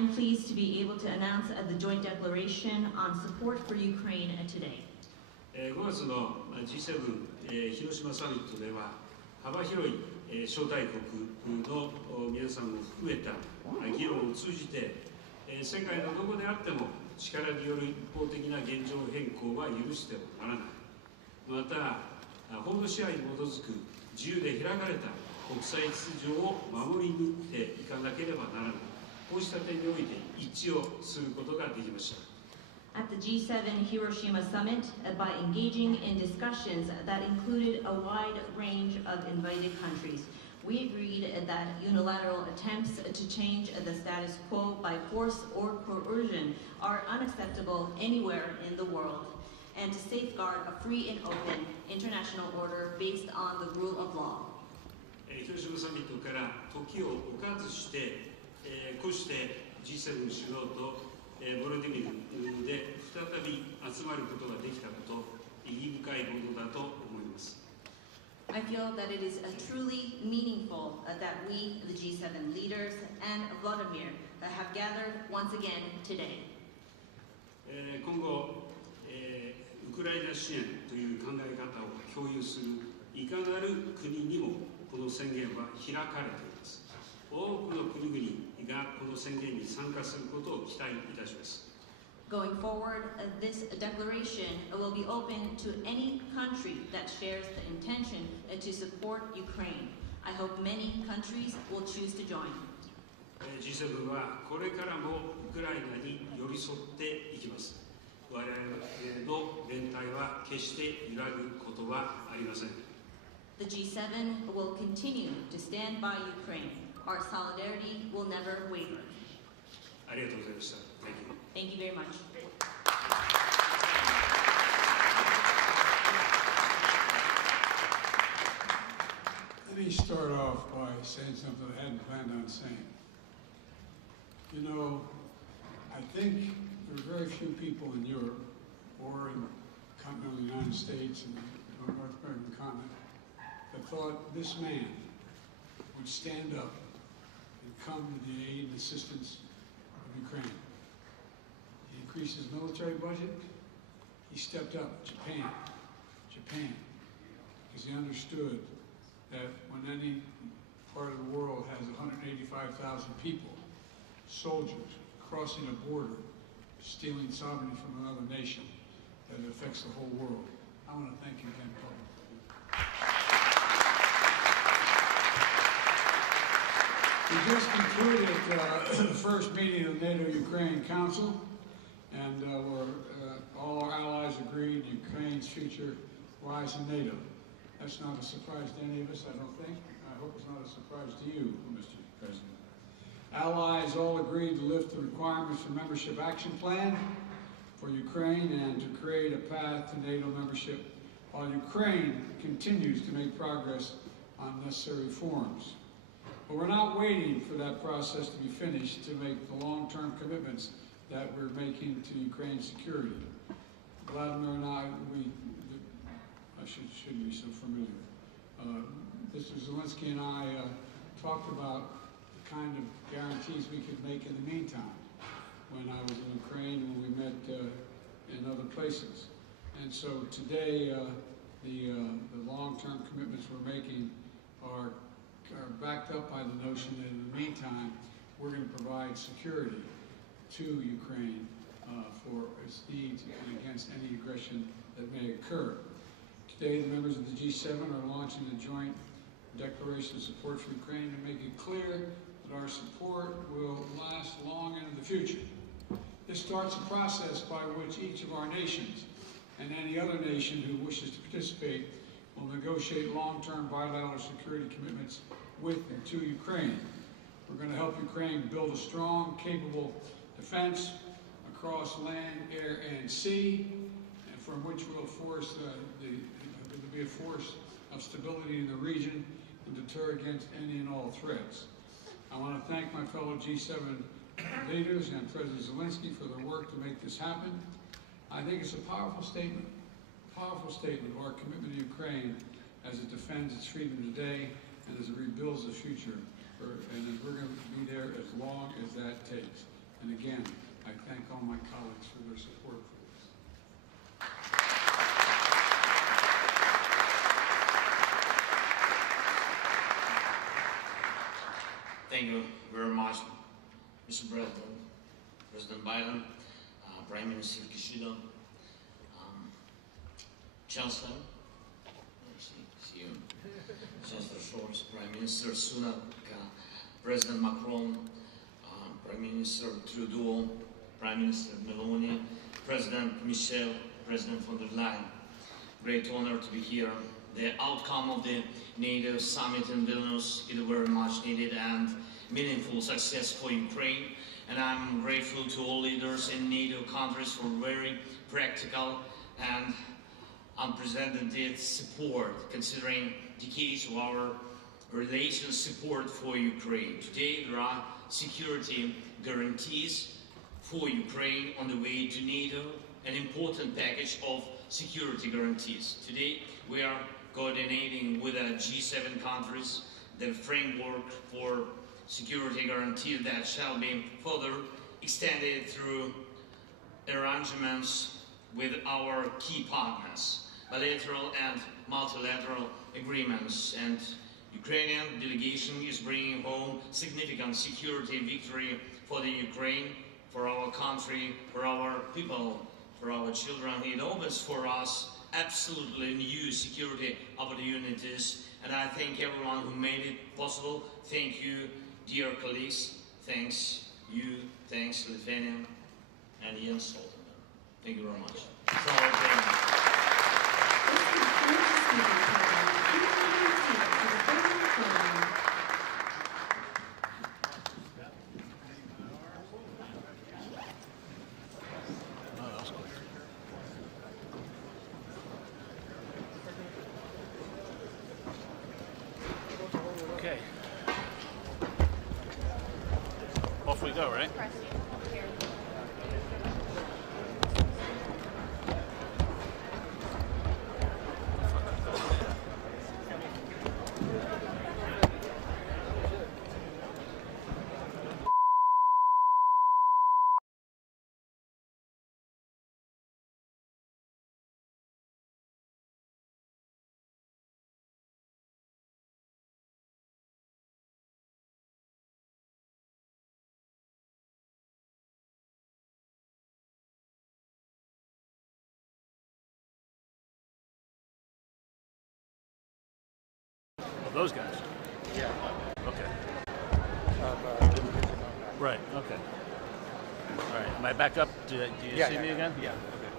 I'm pleased to be able to announce the joint declaration on support for Ukraine today. 5月の G7 広島サミットでは幅広い招待国の皆さんも含めた議論を通じて世界のどこであっても力による一方的な現状変更は許してはならない。また法の支配に基づく自由で開かれた国際秩序を守り抜いていかなければならない。こうした点において一致をすることができました。At the G7 Hiroshima summit, by engaging in discussions that included a wide range of invited countries, we agreed that unilateral attempts to change the status quo by force or coercion are unacceptable anywhere in the world, and to safeguard a free and open international order based on the rule of law. 広島サミットから時を置かずして、こうして G7 首脳とボロディミルで再び集まることができたこと、意義深いものだと思います。I feel that it is truly meaningful that we, the G7 leaders, and Vladimir have gathered once again today. 今後、ウクライナ支援という考え方を共有するいかなる国にもこの宣言は開かれています。多くの国々がこの宣言に参加することを期待いたします。Going forward, this declaration will be open to any country that shares the intention to support Ukraine. I hope many countries will choose to join. G7 はこれからもウクライナに寄り添っていきます。我々の連帯は決して揺らぐことはありません。The G7 will continue to stand by Ukraine. Our solidarity will never waver. ありがとうございました。Thank you very much. Let me start off by saying something I hadn't planned on saying. You know, I think there are very few people in Europe or in continental United States and the North American continent that thought this man would stand up and come to the aid and assistance of Ukraine. He increased his military budget. He stepped up. Japan, because he understood that when any part of the world has 185,000 people, soldiers crossing a border, stealing sovereignty from another nation, that it affects the whole world. I want to thank you again publicly. We just concluded the first meeting of the NATO-Ukraine Council, and all our allies agreed Ukraine's future lies in NATO. That's not a surprise to any of us, I don't think. I hope it's not a surprise to you, Mr. President. Allies all agreed to lift the requirements for membership action plan for Ukraine and to create a path to NATO membership while Ukraine continues to make progress on necessary reforms. But we're not waiting for that process to be finished to make the long-term commitments that we're making to Ukraine's security. Vladimir and I shouldn't be so familiar. Mr. Zelenskyy and I talked about the kind of guarantees we could make in the meantime when I was in Ukraine, when we met in other places. And so today, the long-term commitments we're making are backed up by the notion that in the meantime, we're going to provide security to Ukraine for its needs and against any aggression that may occur. Today, the members of the G7 are launching a joint declaration of support for Ukraine to make it clear that our support will last long into the future. This starts a process by which each of our nations and any other nation who wishes to participate will negotiate long-term bilateral security commitments with and to Ukraine. We're going to help Ukraine build a strong, capable defense across land, air, and sea, and from which will force be a force of stability in the region and deter against any and all threats. I want to thank my fellow G7 leaders and President Zelenskyy for their work to make this happen. I think it's a powerful statement of our commitment to Ukraine as it defends its freedom today and as it rebuilds the future. And we're going to be there as long as that takes. And again, I thank all my colleagues for their support for this. Thank you very much, Mr. President, President Biden, Prime Minister Kishida, Chancellor, see you, Chancellor Scholz, Prime Minister Sunak, President Macron, Prime Minister Trudeau, Prime Minister Meloni, President Michel, President von der Leyen. Great honor to be here. The outcome of the NATO summit in Vilnius is a very much needed and meaningful success for Ukraine. And I'm grateful to all leaders in NATO countries for very practical and unprecedented support, considering decades of our relations support for Ukraine. Today there are security guarantees for Ukraine on the way to NATO, an important package of security guarantees. Today we are coordinating with the G7 countries the framework for security guarantees that shall be further extended through arrangements with our key partners, bilateral and multilateral agreements. And Ukrainian delegation is bringing home significant security victory for the Ukraine, for our country, for our people, for our children. It opens for us absolutely new security opportunities, and I thank everyone who made it possible. Thank you, dear colleagues. Thanks you. Thanks Lithuania and Jens Stoltenberg. Thank you very much. Okay. Off we go, right? Oh, those guys. Yeah. Okay. Right. Okay. All right. Am I back up? Do you see me again? Yeah. Okay.